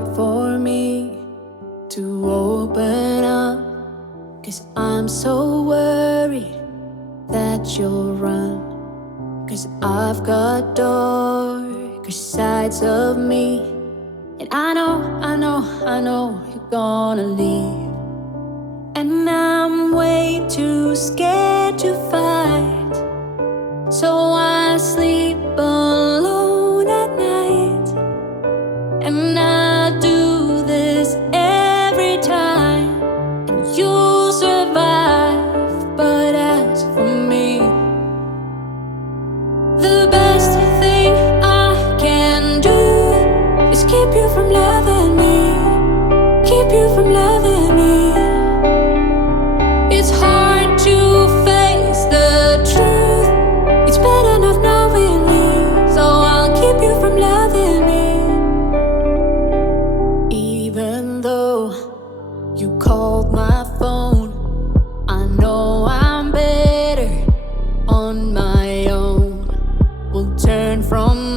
hard for me to open up, 'cause I'm so worried that you'll run. 'Cause I've got darker sides of me, and I know you're gonna leave. And I'm way too scared to fight, so I sleep alone at night. And I do this every time, and you'll survive. But as for me, the best thing I can do is keep you from loving me, keep you from loving me. It's hard to face the truth, it's bad enough knowing me, so I'll keep you from loving me. Even though you called my phone, I know I'm better on my own. We'll turn from